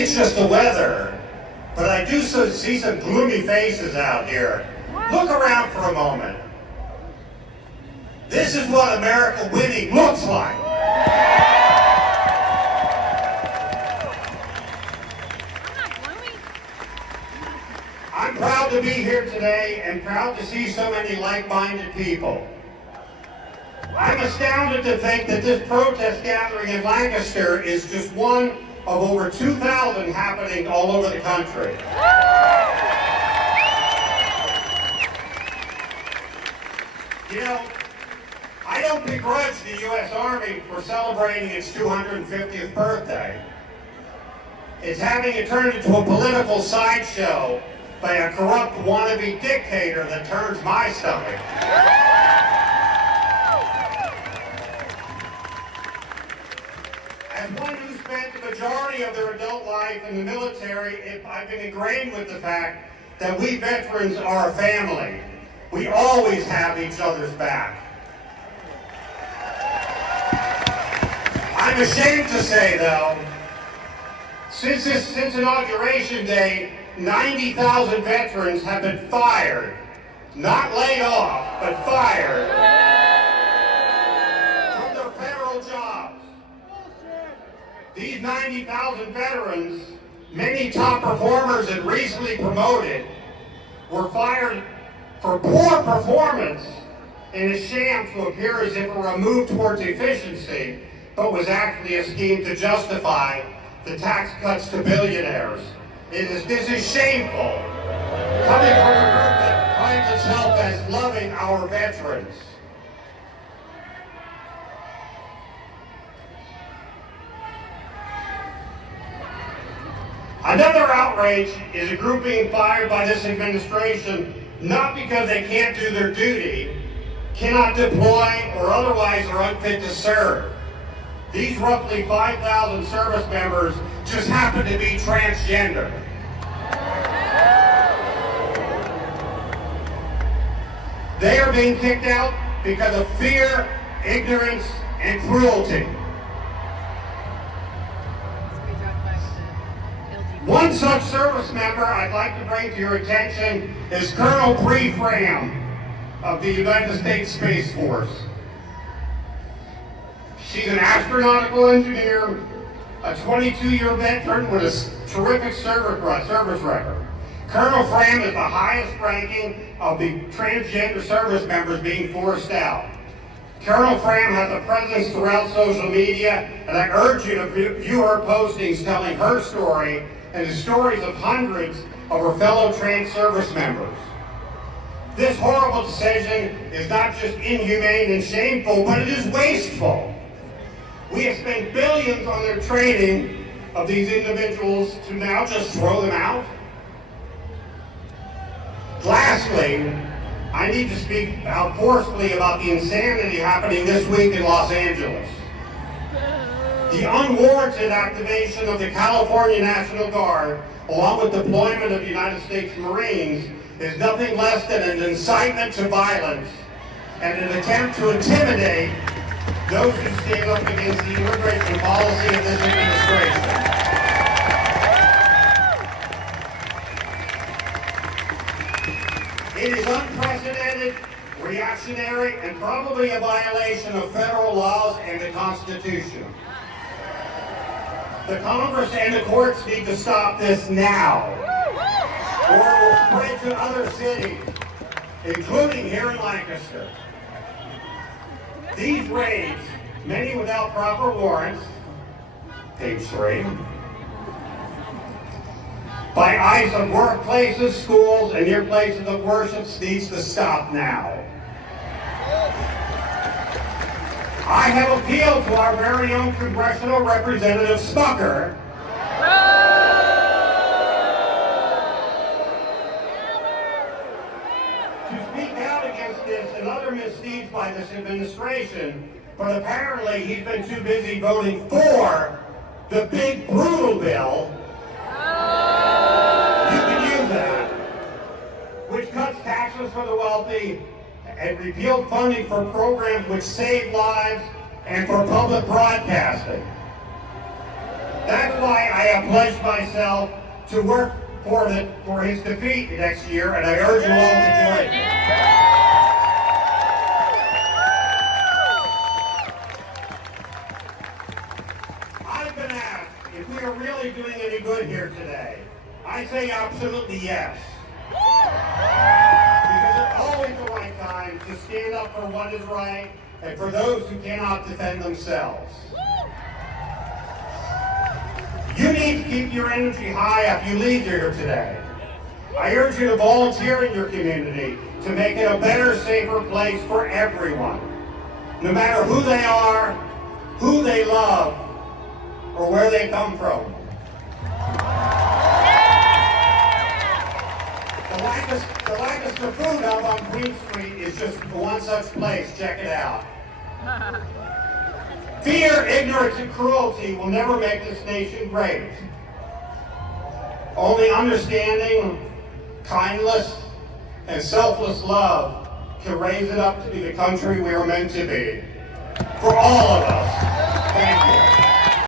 it's just the weather, but I do see some gloomy faces out here. Look around for a moment. This is what America winning looks like. I'm proud to be here today and proud to see so many like-minded people. I'm astounded to think that this protest gathering in Lancaster is just one of over 2,000 happening all over the country. You know, I don't begrudge the U.S. Army for celebrating its 250th birthday. It's having it turned into a political sideshow by a corrupt wannabe dictator that turns my stomach. As one who spent the majority of their adult life in the military, I've been ingrained with the fact that we veterans are a family. We always have each other's back. I'm ashamed to say, though, since Inauguration Day, 90,000 veterans have been fired. Not laid off, but fired from their federal jobs. These 90,000 veterans, many top performers and recently promoted, were fired for poor performance in a sham to appear as if it were a move towards efficiency, but was actually a scheme to justify the tax cuts to billionaires. This is shameful, coming from a group that finds itself as loving our veterans. Another outrage is a group being fired by this administration, not because they can't do their duty, cannot deploy, or otherwise are unfit to serve. These roughly 5,000 service members just happen to be transgender. They are being kicked out because of fear, ignorance, and cruelty. One such service member I'd like to bring to your attention is Colonel Bree Fram of the United States Space Force. She's an astronautical engineer, a 22-year veteran with a terrific service record. Colonel Fram is the highest ranking of the transgender service members being forced out. Colonel Fram has a presence throughout social media, and I urge you to view her postings telling her story and the stories of hundreds of her fellow trans service members. This horrible decision is not just inhumane and shameful, but it is wasteful. We have spent billions on their training of these individuals to now just throw them out. Lastly, I need to speak out forcefully about the insanity happening this week in Los Angeles. The unwarranted activation of the California National Guard, along with deployment of United States Marines, is nothing less than an incitement to violence and an attempt to intimidate those who stand up against the immigration policy of this administration. It is unprecedented, reactionary, and probably a violation of federal laws and the Constitution. The Congress and the courts need to stop this now, or it will spread to other cities, including here in Lancaster. These raids, many without proper warrants, page 3, by ICE of workplaces, schools, and near places of worship needs to stop now. I have appealed to our very own Congressional Representative Smucker to speak out against this and other misdeeds by this administration, but apparently he's been too busy voting for the big brutal bill. You can use that, which cuts taxes for the wealthy and repealed funding for programs which save lives and for public broadcasting. That's why I have pledged myself to work for his defeat next year, and I urge you all to join me. I've been asked if we are really doing any good here today. I say absolutely yes. Because it's always the right time to stand up for what is right and for those who cannot defend themselves. You need to keep your energy high after you leave here today. I urge you to volunteer in your community to make it a better, safer place for everyone, no matter who they are, who they love, or where they come from. The Lancaster Food Hub on Queen Street is just one such place. Check it out. Fear, ignorance, and cruelty will never make this nation great. Only understanding, kindness, and selfless love can raise it up to be the country we are meant to be. For all of us. Thank you.